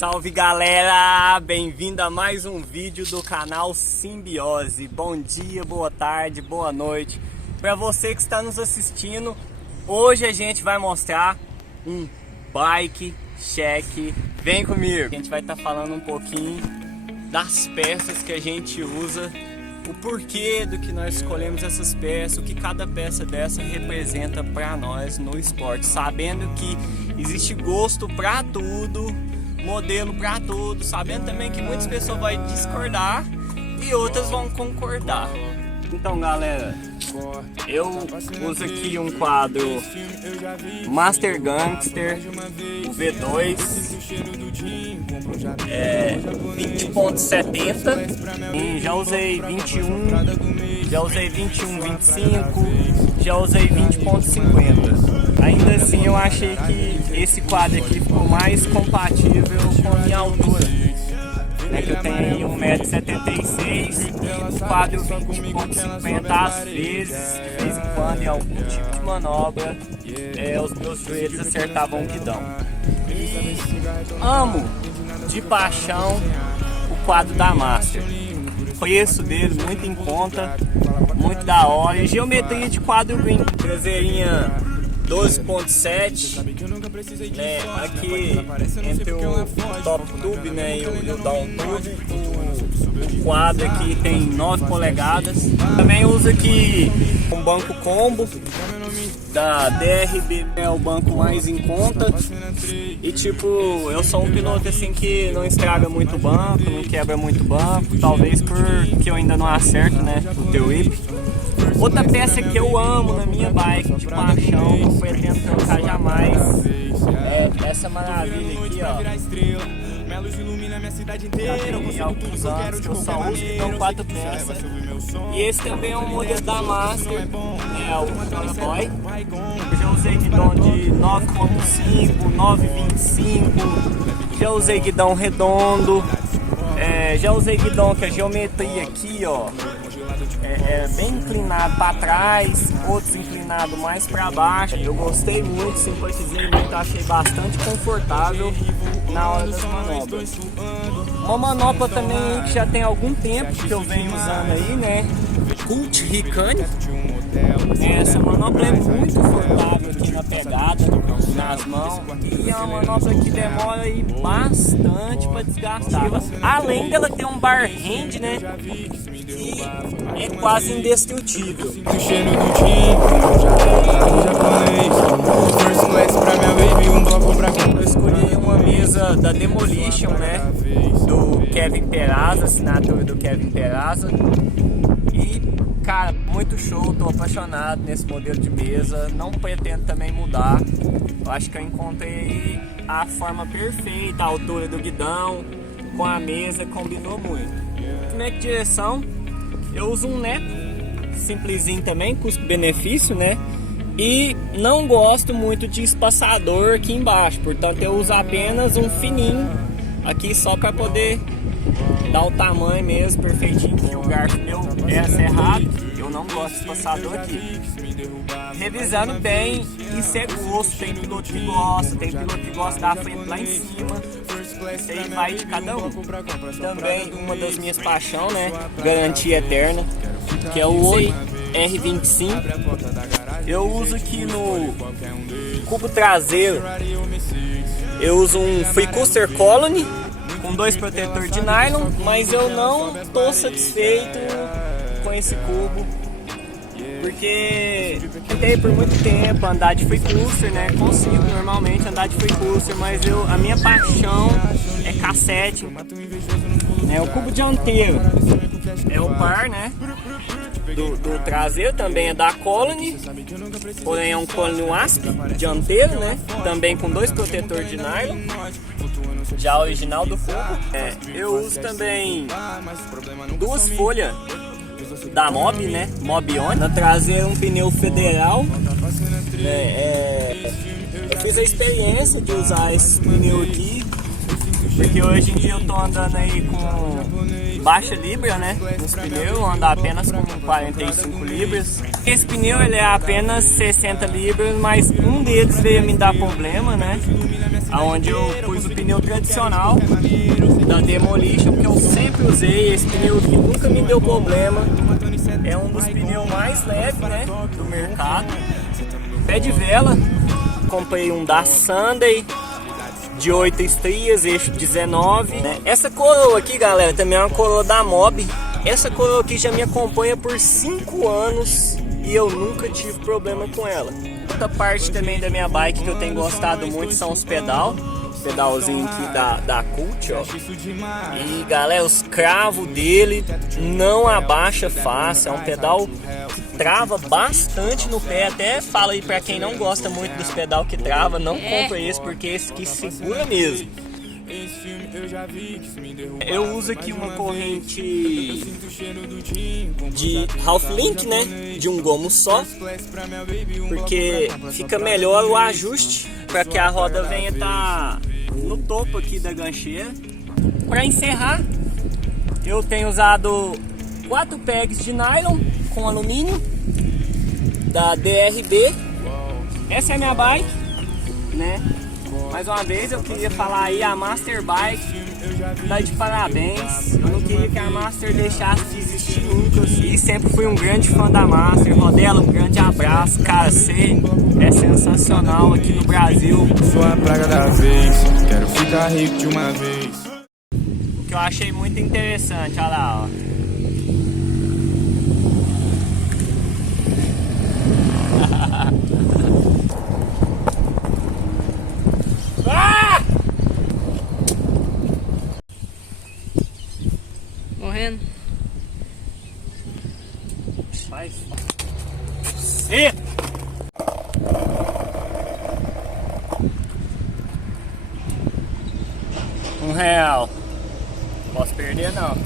Salve galera, bem-vindo a mais um vídeo do canal Simbiose. Bom dia, boa tarde, boa noite para você que está nos assistindo. Hoje a gente vai mostrar um bike check. Vem comigo, a gente vai estar falando um pouquinho das peças que a gente usa, o porquê do que nós escolhemos essas peças, o que cada peça dessa representa para nós no esporte, sabendo que existe gosto para tudo, modelo para tudo, sabendo também que muitas pessoas vão discordar e outras vão concordar. Então galera, eu uso aqui um quadro Master Gangster, o V2, 20.70, e já usei 21, já usei 21, 25, já usei 20.50. Ainda assim eu achei que esse quadro aqui ficou mais compatível com a minha altura, né, que eu tenho 1,76 m, e o quadro 20.50 às vezes, de vez em quando, em algum tipo de manobra, os meus joelhos acertavam o guidão. E amo de paixão o quadro da Master. O preço dele muito em conta, muito da hora, e geometria de quadro green, traseirinha 12.7, né, aqui entre o top tube, né, e o down tube, o quadro aqui tem 9 polegadas. Também uso aqui um banco combo da DRB, é o banco mais em conta. E tipo, eu sou um piloto assim que não estraga muito o banco, não quebra muito o banco, talvez porque eu ainda não acerto, né, o teu whip. Outra peça que eu amo na minha bike, de paixão, não pretendo trocar jamais, é essa maravilha aqui, ó. Já tem alguns anos que eu só uso guidão 4 peças. E esse também é um modelo da Master, é o Boy. Eu já usei guidão de 9.5, 9.25, já usei guidão redondo, já usei guidão que a geometria aqui, ó, bem inclinado para trás, outros inclinado mais para baixo. Eu gostei muito, simpatizei muito, achei bastante confortável na hora das manobras. Uma manopla também que já tem algum tempo que eu venho usando aí, né, Cult Ricane. Essa manopla é muito confortável aqui na pegada, nas mãos, e é uma manopla que demora aí bastante para desgastar. Além dela ter um bar hand, né, que é quase indestrutível. Eu escolhi uma mesa da Demolition, né, do Kevin Perazza, assinatura do Kevin Perazza. E cara, muito show, tô apaixonado nesse modelo de mesa, não pretendo também mudar. Eu acho que eu encontrei a forma perfeita, a altura do guidão com a mesa combinou muito. Como é que direção? Eu uso um Nepo, simplesinho também, custo-benefício, né? E não gosto muito de espaçador aqui embaixo, portanto eu uso apenas um fininho aqui só para poder dar o tamanho mesmo perfeitinho, porque o garfo meu é serrado, eu não gosto de espaçador aqui. Revisando bem, isso é gosto, tem piloto que gosta da frente lá em cima, isso aí vai de cada um. Também uma das minhas paixões, né, garantia eterna, que é o R25. Eu uso aqui no cubo traseiro, eu uso um Free Coaster Colony com 2 protetores de nylon, mas eu não estou satisfeito com esse cubo, porque tentei por muito tempo andar de Free Coaster, né? Consigo normalmente andar de Free Coaster, mas a minha paixão é cassete, né? O cubo dianteiro é o par, né, do traseiro, também é da Colony, porém é um Colony Wasp dianteiro, né, também com 2 protetores de nylon, já original do cubo. Eu uso também 2 folhas da Mob, né, Mob On. Na traseira um pneu federal, eu fiz a experiência de usar esse pneu aqui, porque hoje em dia eu tô andando aí com baixa libra, né? Nos pneus, anda apenas com 45 libras. Esse pneu ele é apenas 60 libras, mas um deles veio me dar problema, né? Onde eu pus o pneu tradicional da Demolition, que eu sempre usei. Esse pneu aqui nunca me deu problema. É um dos pneus mais leves, né, do mercado. Pé de vela, comprei um da Sunday de 8 estrias, eixo 19, né? Essa coroa aqui, galera, também é uma coroa da Mob. Essa coroa aqui já me acompanha por 5 anos e eu nunca tive problema com ela. Outra parte também da minha bike que eu tenho gostado muito são os pedalzinho aqui da Cult, ó. E galera, os cravos dele não abaixa fácil, é um pedal que trava bastante no pé. Até fala aí pra quem não gosta muito dos pedal que trava, não compra esse, porque esse aqui segura mesmo. Eu uso aqui uma corrente de half-link, né, de um gomo só, porque fica melhor o ajuste para que a roda venha estar no topo aqui da gancheira. Para encerrar, eu tenho usado 4 pegs de nylon com alumínio da DRB. Essa é a minha bike, né? Mais uma vez eu queria falar aí, a Master Bike tá de parabéns. Eu não queria que a Master deixasse de existir nunca. E sempre fui um grande fã da Master. Rodela, um grande abraço. Cara, você é sensacional aqui no Brasil. Sou a praga da vez, quero ficar rico de uma vez. O que eu achei muito interessante, olha lá, ó. Morrendo. Vai. E R$1. Posso perder não.